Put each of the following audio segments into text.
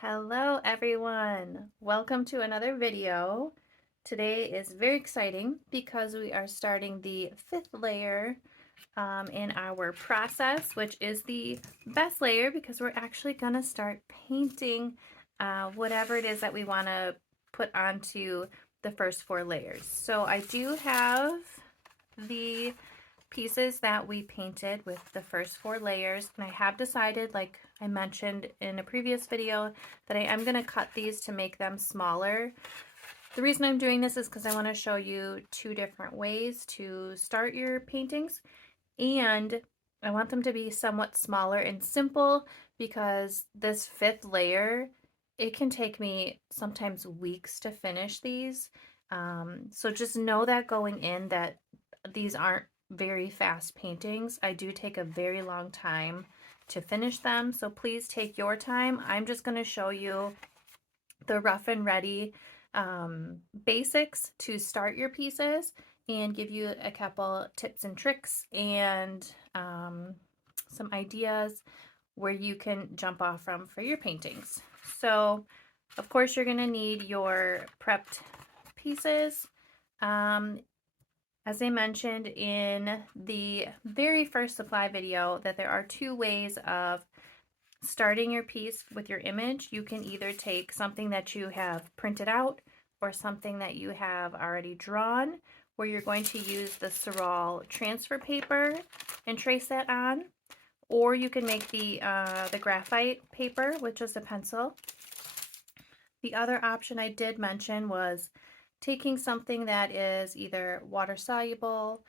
Hello everyone, welcome to another video. Today is very exciting because we are starting the fifth layer in our process, which is the best layer because we're actually going to start painting whatever it is that we want to put onto the first four layers. So I do have the pieces that we painted with the first four layers, and I have decided, like I mentioned in a previous video, that I am going to cut these to make them smaller. The reason I'm doing this is because I want to show you two different ways to start your paintings, and I want them to be somewhat smaller and simple because this fifth layer, it can take me sometimes weeks to finish these. So just know that going in that these aren't very fast paintings. I do take a very long time to finish them, so please take your time. I'm just going to show you the rough and ready basics to start your pieces and give you a couple tips and tricks and some ideas where you can jump off from for your paintings. So of course you're going to need your prepped pieces. As I mentioned in the very first supply video, that there are two ways of starting your piece with your image. You can either take something that you have printed out or something that you have already drawn, where you're going to use the Surreal transfer paper and trace that on, or you can make the graphite paper, which is a pencil. The other option I did mention was taking something that is either water soluble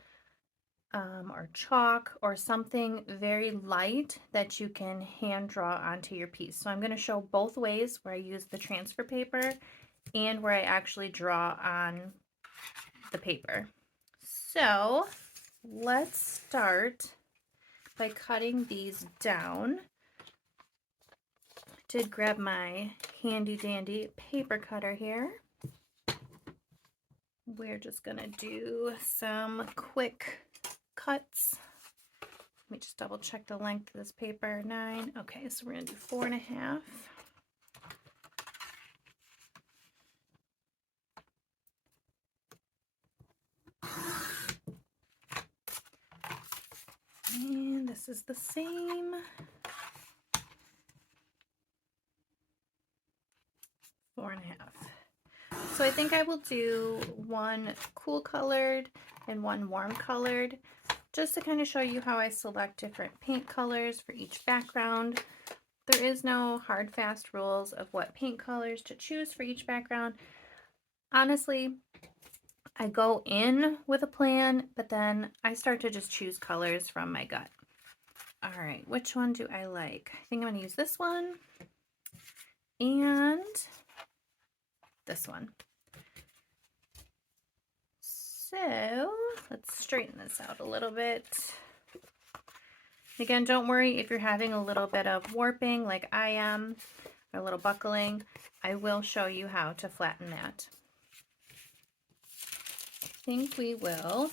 or chalk or something very light that you can hand draw onto your piece. So I'm going to show both ways where I use the transfer paper and where I actually draw on the paper. So let's start by cutting these down. I did grab my handy dandy paper cutter here. We're just gonna do some quick cuts. Let me just double check the length of this paper. 9. Okay, so we're gonna do 4.5. And this is the same. 4.5. So I think I will do one cool colored and one warm colored, just to kind of show you how I select different paint colors for each background. There is no hard fast rules of what paint colors to choose for each background. Honestly, I go in with a plan, but then I start to just choose colors from my gut. All right, which one do I like? I think I'm gonna use this one and this one. So let's straighten this out a little bit. Again, don't worry if you're having a little bit of warping like I am, or a little buckling. I will show you how to flatten that. I think we will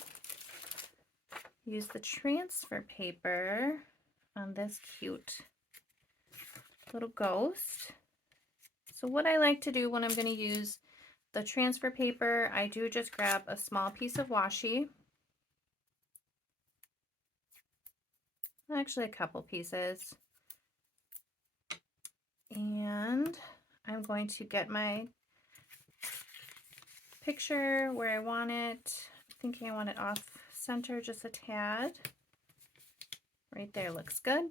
use the transfer paper on this cute little ghost. So what I like to do when I'm going to use the transfer paper, I do just grab a small piece of washi. Actually, a couple pieces. And I'm going to get my picture where I want it. I'm thinking I want it off center just a tad. Right there looks good.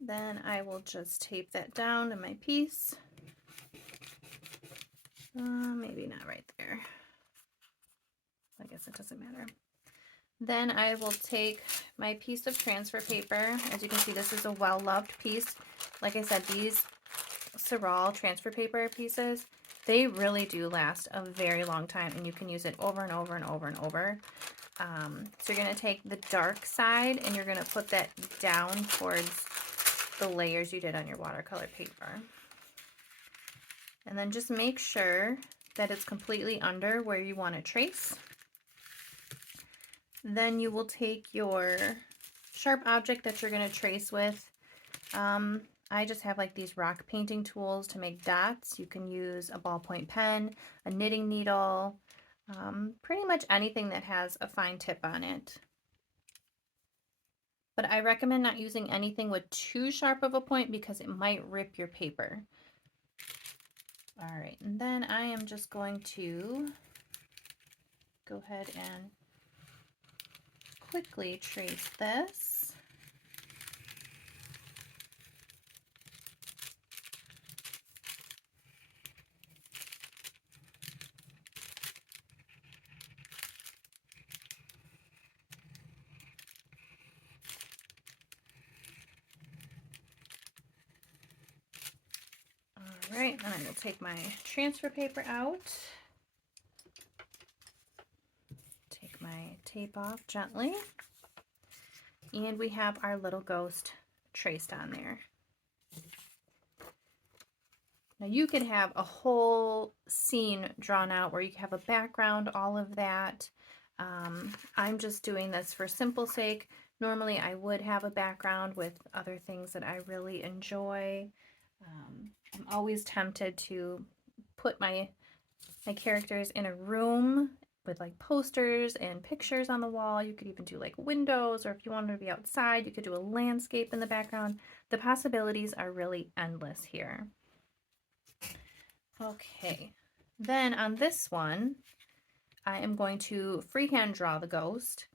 Then I will just tape that down to my piece. Maybe not right there. I guess it doesn't matter. Then I will take my piece of transfer paper. As you can see, this is a well-loved piece. Like I said, these Surreal transfer paper pieces, they really do last a very long time, and you can use it over and over and over and over. So you're going to take the dark side and you're going to put that down towards the layers you did on your watercolor paper. And then just make sure that it's completely under where you want to trace. Then you will take your sharp object that you're going to trace with. I just have like these rock painting tools to make dots. You can use a ballpoint pen, a knitting needle, pretty much anything that has a fine tip on it. But I recommend not using anything with too sharp of a point because it might rip your paper. All right, and then I am just going to go ahead and quickly trace this. All right, and I'm going to take my transfer paper out. Take my tape off gently. And we have our little ghost traced on there. Now you could have a whole scene drawn out where you have a background, all of that. I'm just doing this for simple sake. Normally I would have a background with other things that I really enjoy. I'm always tempted to put my characters in a room with like posters and pictures on the wall. You could even do like windows, or if you wanted to be outside, you could do a landscape in the background. The possibilities are really endless here. Okay, then on this one, I am going to freehand draw the ghost.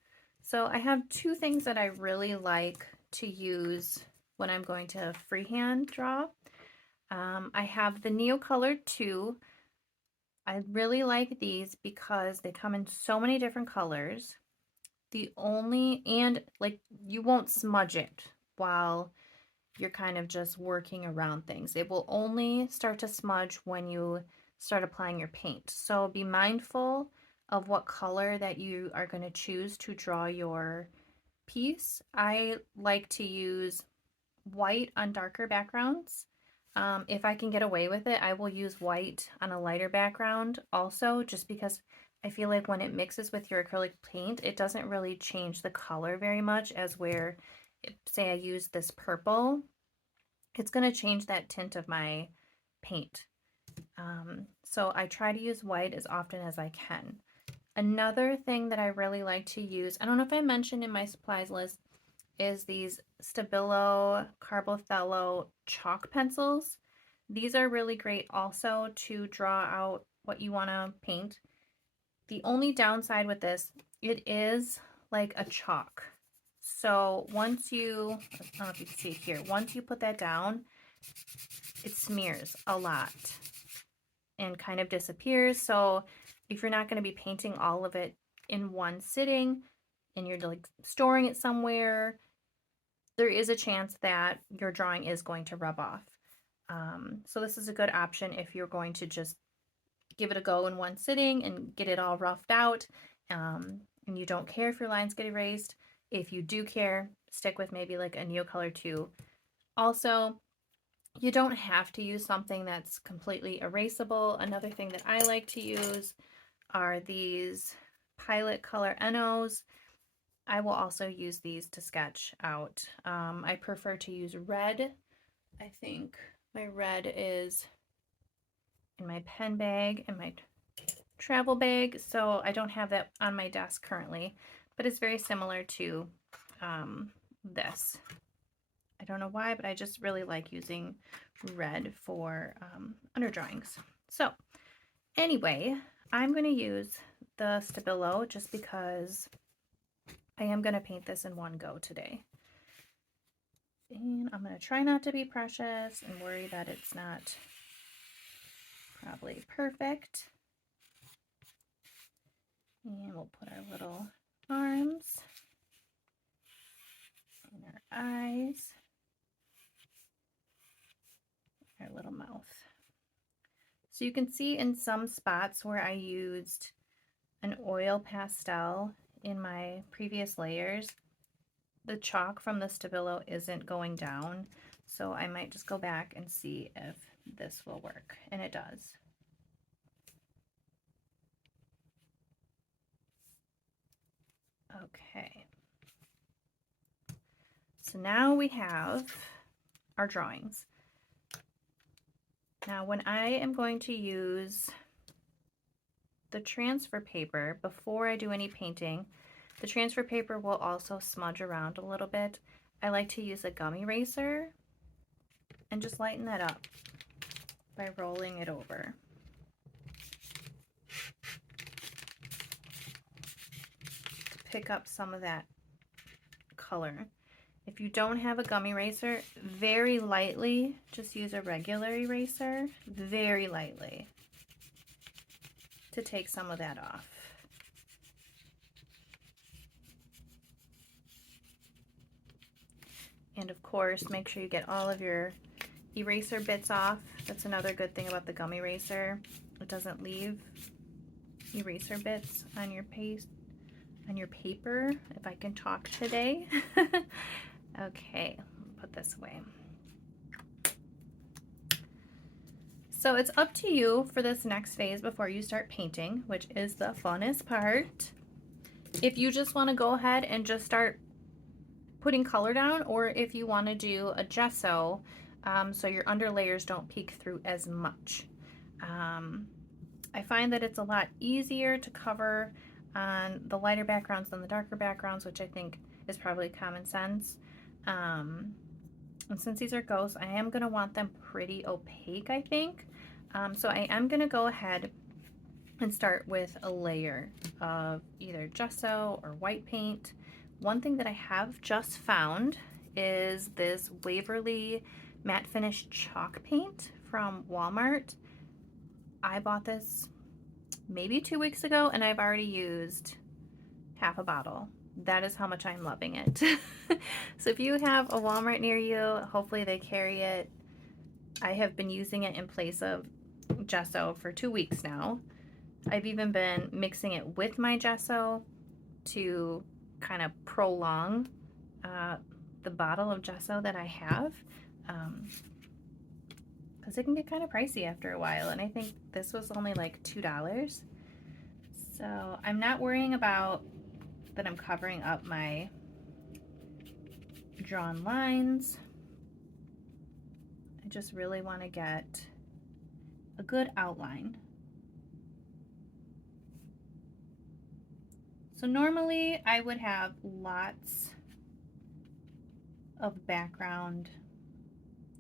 So I have two things that I really like to use when I'm going to freehand draw. I have the Neocolor 2. I really like these because they come in so many different colors. And like you won't smudge it while you're kind of just working around things. It will only start to smudge when you start applying your paint. So be mindful of what color that you are going to choose to draw your piece. I like to use white on darker backgrounds. If I can get away with it, I will use white on a lighter background also, just because I feel like when it mixes with your acrylic paint, it doesn't really change the color very much, as where, say I use this purple, it's going to change that tint of my paint. So I try to use white as often as I can. Another thing that I really like to use, I don't know if I mentioned in my supplies list, is these Stabilo Carbothello chalk pencils. These are really great also to draw out what you want to paint. The only downside with this, it is like a chalk. So once you, I don't know if you can see it here, once you put that down, it smears a lot and kind of disappears. So if you're not going to be painting all of it in one sitting and you're like storing it somewhere, there is a chance that your drawing is going to rub off. So this is a good option if you're going to just give it a go in one sitting and get it all roughed out, and you don't care if your lines get erased. If you do care, stick with maybe like a Neocolor 2. Also, you don't have to use something that's completely erasable. Another thing that I like to use are these Pilot Color NOs. I will also use these to sketch out. I prefer to use red. I think my red is in my pen bag and my travel bag, so I don't have that on my desk currently, but it's very similar to this. I don't know why, but I just really like using red for under drawings. So anyway, I'm going to use the Stabilo just because I am going to paint this in one go today. And I'm going to try not to be precious and worry that it's not probably perfect. And we'll put our little arms and our eyes, our little mouth. So you can see in some spots where I used an oil pastel in my previous layers, the chalk from the Stabilo isn't going down. So I might just go back and see if this will work, and it does. Okay. So now we have our drawings. Now, when I am going to use the transfer paper, before I do any painting, the transfer paper will also smudge around a little bit. I like to use a gum eraser and just lighten that up by rolling it over. To pick up some of that color. If you don't have a gum eraser, very lightly, just use a regular eraser, very lightly, to take some of that off. And of course, make sure you get all of your eraser bits off. That's another good thing about the gum eraser. It doesn't leave eraser bits on your paper, if I can talk today. Okay, put this away. So it's up to you for this next phase before you start painting, which is the funnest part. If you just want to go ahead and just start putting color down, or if you want to do a gesso so your under layers don't peek through as much. I find that it's a lot easier to cover on the lighter backgrounds than the darker backgrounds, which I think is probably common sense. And since these are ghosts, I am going to want them pretty opaque, I think. So I am going to go ahead and start with a layer of either gesso or white paint. One thing that I have just found is this Waverly matte finish chalk paint from Walmart. I bought this maybe 2 weeks ago and I've already used half a bottle. That is how much I'm loving it. So if you have a Walmart near you, hopefully they carry it. I have been using it in place of gesso for 2 weeks now. I've even been mixing it with my gesso to kind of prolong the bottle of gesso that I have, because it can get kind of pricey after a while, and I think this was only like $2. So I'm not worrying about that I'm covering up my drawn lines. I just really want to get a good outline. So normally I would have lots of background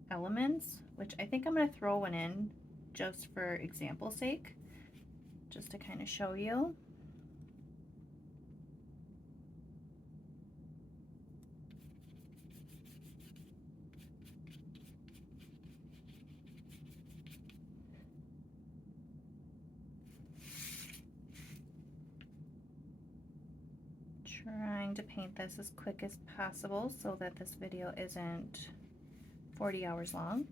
elements, which I think I'm going to throw one in just for example's sake, just to kind of show you. Trying to paint this as quick as possible so that this video isn't 40 hours long.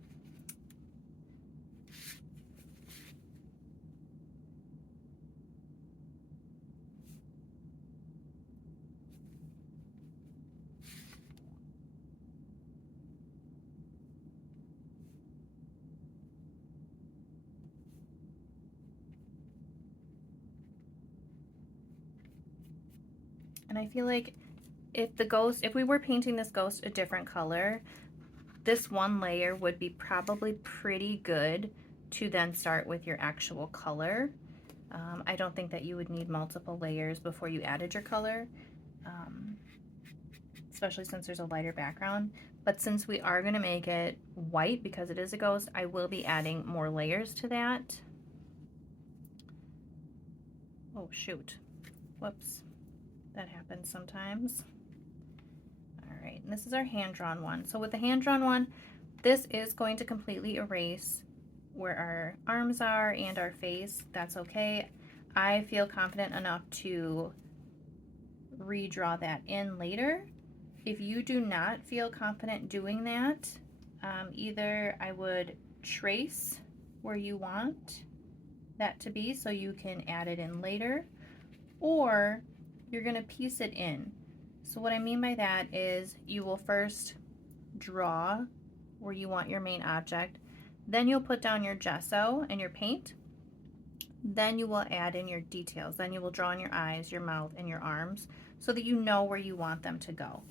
And I feel like if we were painting this ghost a different color, this one layer would be probably pretty good to then start with your actual color. I don't think that you would need multiple layers before you added your color, especially since there's a lighter background. But since we are going to make it white because it is a ghost, I will be adding more layers to that. Oh shoot, whoops. That happens sometimes. All right, and this is our hand-drawn one. So with the hand-drawn one, this is going to completely erase where our arms are and our face. That's okay. I feel confident enough to redraw that in later. If you do not feel confident doing that, either I would trace where you want that to be so you can add it in later, or you're going to piece it in. So what I mean by that is you will first draw where you want your main object, then you'll put down your gesso and your paint, then you will add in your details, then you will draw in your eyes, your mouth, and your arms so that you know where you want them to go.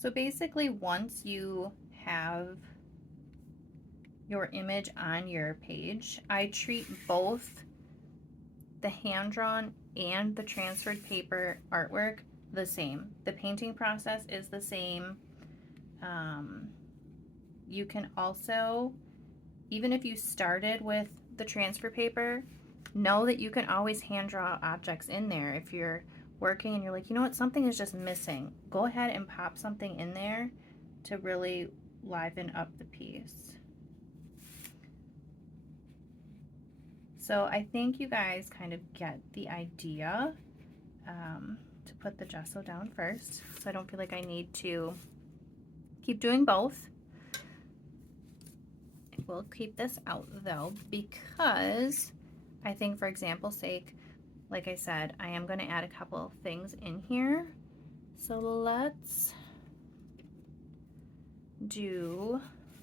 So basically, once you have your image on your page, I treat both the hand-drawn and the transferred paper artwork the same. The painting process is the same. You can also, even if you started with the transfer paper, know that you can always hand draw objects in there. If you're working and you're like, you know what, something is just missing, go ahead and pop something in there to really liven up the piece. So I think you guys kind of get the idea. To put the gesso down first, so I don't feel like I need to keep doing both. We'll keep this out though, because I think, for example's sake, like I said, I am going to add a couple things in here. So let's do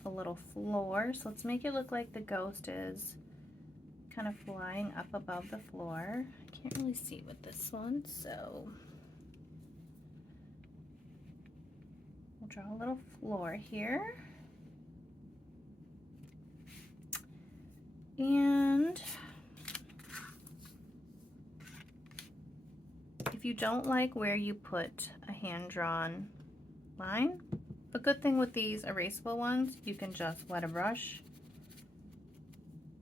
a little floor. So let's make it look like the ghost is kind of flying up above the floor. I can't really see with this one, so we'll draw a little floor here. And if you don't like where you put a hand-drawn line, a good thing with these erasable ones, you can just wet a brush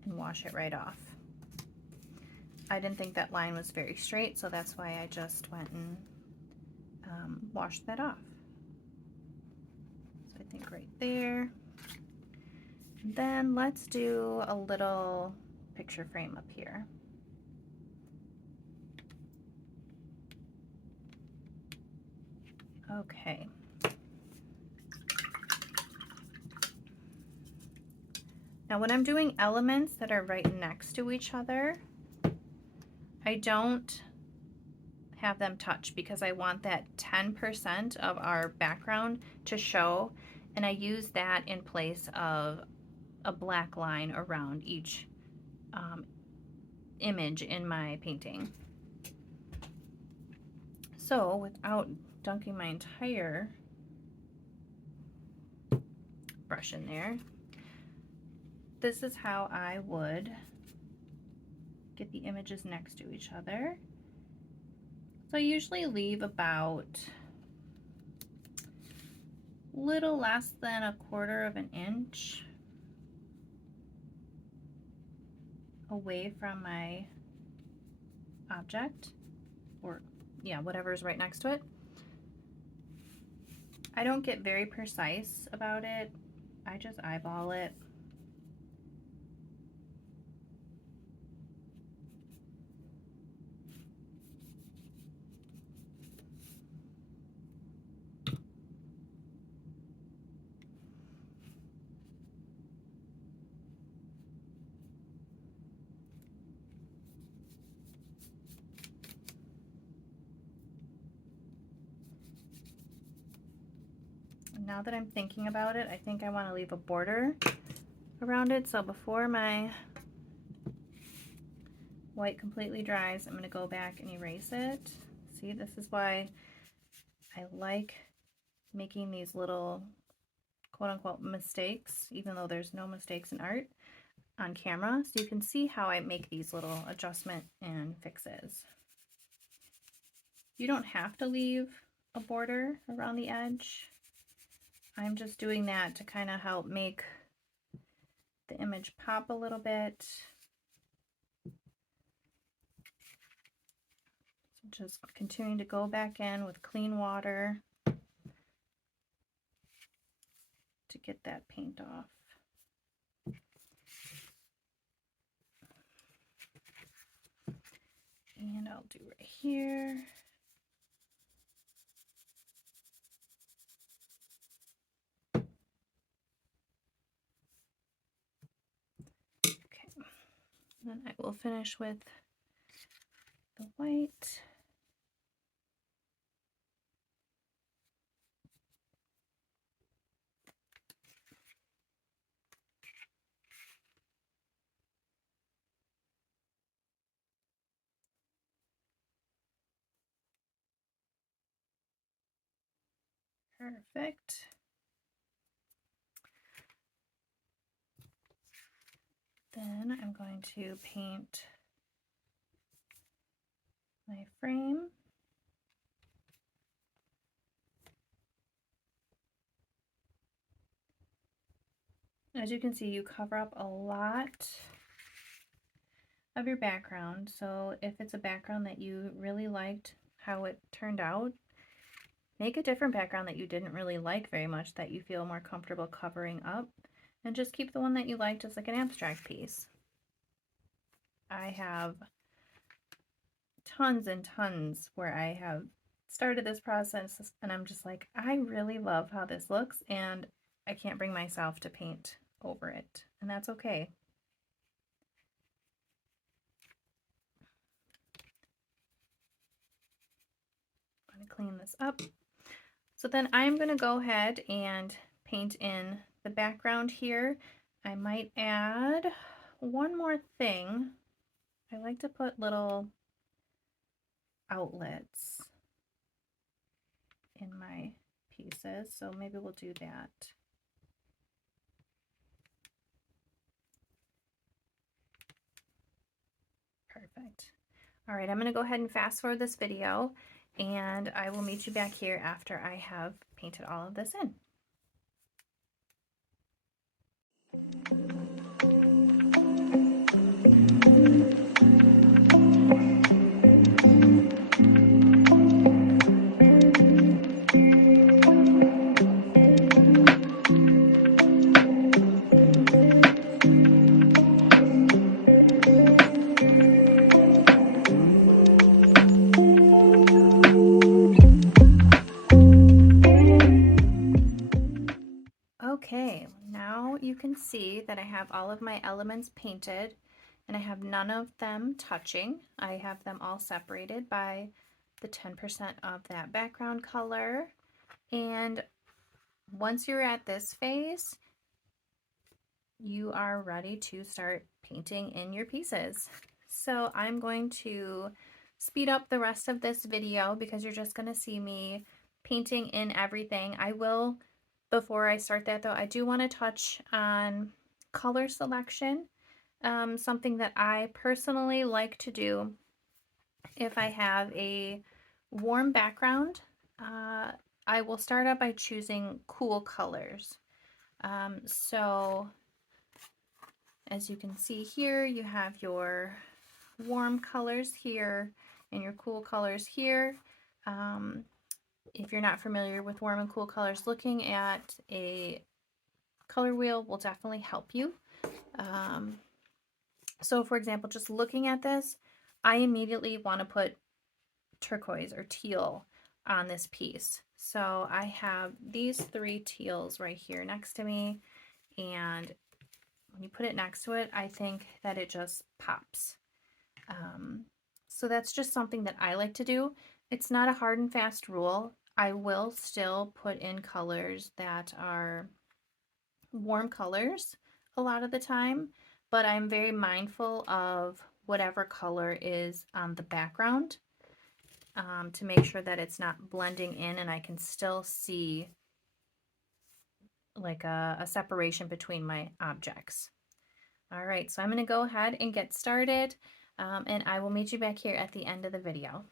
and wash it right off. I didn't think that line was very straight, so that's why I just went and washed that off. So I think right there. And then let's do a little picture frame up here. Okay. Now when I'm doing elements that are right next to each other, I don't have them touch because I want that 10% of our background to show, and I use that in place of a black line around each image in my painting. So without dunking my entire brush in there, this is how I would get the images next to each other. So I usually leave about little less than 1/4 of an inch away from my object, or yeah, whatever's right next to it. I don't get very precise about it. I just eyeball it. Now that I'm thinking about it, I think I want to leave a border around it. So before my white completely dries, I'm going to go back and erase it. See, this is why I like making these little quote-unquote mistakes, even though there's no mistakes in art, on camera. So you can see how I make these little adjustment and fixes. You don't have to leave a border around the edge. I'm just doing that to kind of help make the image pop a little bit. So just continuing to go back in with clean water to get that paint off. And I'll do right here. Then I will finish with the white. Perfect. Then I'm going to paint my frame. As you can see, you cover up a lot of your background. So if it's a background that you really liked how it turned out, make a different background that you didn't really like very much that you feel more comfortable covering up, and just keep the one that you liked as like an abstract piece. I have tons and tons where I have started this process and I'm just like, I really love how this looks and I can't bring myself to paint over it, and that's okay. I'm going to clean this up. So then I'm going to go ahead and paint in the background here. I might add one more thing. I like to put little outlets in my pieces, so maybe we'll do that. Perfect. All right, I'm going to go ahead and fast forward this video, and I will meet you back here after I have painted all of this in. Okay, now you can see that I have all of my elements painted and I have none of them touching. I have them all separated by the 10% of that background color. And once you're at this phase, you are ready to start painting in your pieces. So I'm going to speed up the rest of this video because you're just going to see me painting in everything. I will, before I start that though, I do want to touch on color selection, something that I personally like to do if I have a warm background. I will start out by choosing cool colors. So as you can see here, you have your warm colors here and your cool colors here. If you're not familiar with warm and cool colors, looking at a color wheel will definitely help you. So for example, just looking at this, I immediately want to put turquoise or teal on this piece. So I have these three teals right here next to me, and when you put it next to it, I think that it just pops. So that's just something that I like to do. It's not a hard and fast rule. I will still put in colors that are warm colors a lot of the time, but I'm very mindful of whatever color is on the background to make sure that it's not blending in and I can still see like a separation between my objects. All right, so I'm going to go ahead and get started, and I will meet you back here at the end of the video.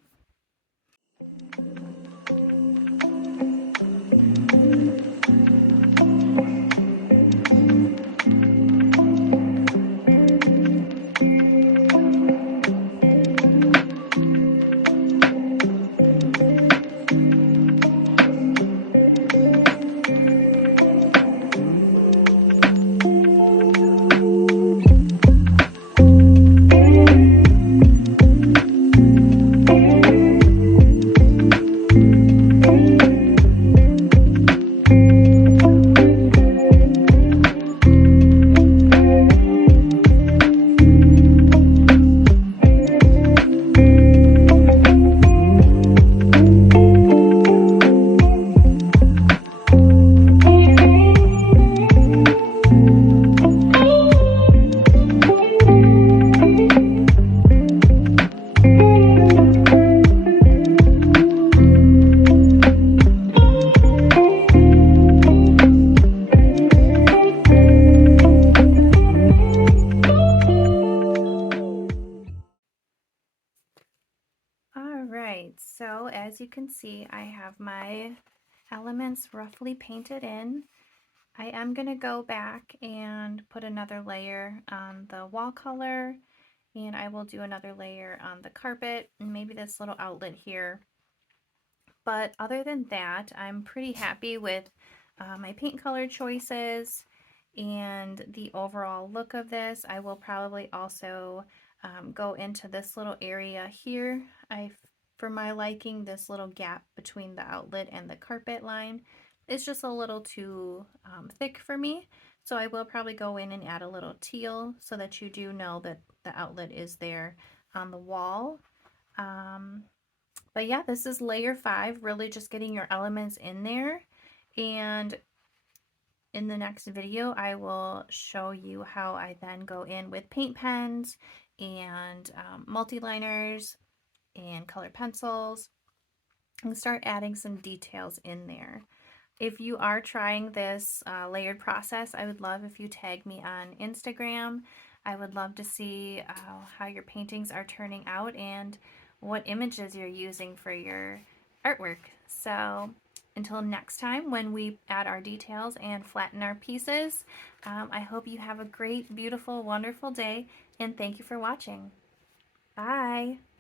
as you can see, I have my elements roughly painted in. I am going to go back and put another layer on the wall color, and I will do another layer on the carpet and maybe this little outlet here. But other than that, I'm pretty happy with my paint color choices and the overall look of this. I will probably also go into this little area here. For my liking, this little gap between the outlet and the carpet line is just a little too thick for me. So I will probably go in and add a little teal so that you do know that the outlet is there on the wall. But yeah, this is layer 5, really just getting your elements in there. And in the next video, I will show you how I then go in with paint pens and multi-liners and color pencils and start adding some details in there. If you are trying this layered process, I would love if you tag me on Instagram. I would love to see how your paintings are turning out and what images you're using for your artwork. So until next time, when we add our details and flatten our pieces, I hope you have a great, beautiful, wonderful day, and thank you for watching. Bye!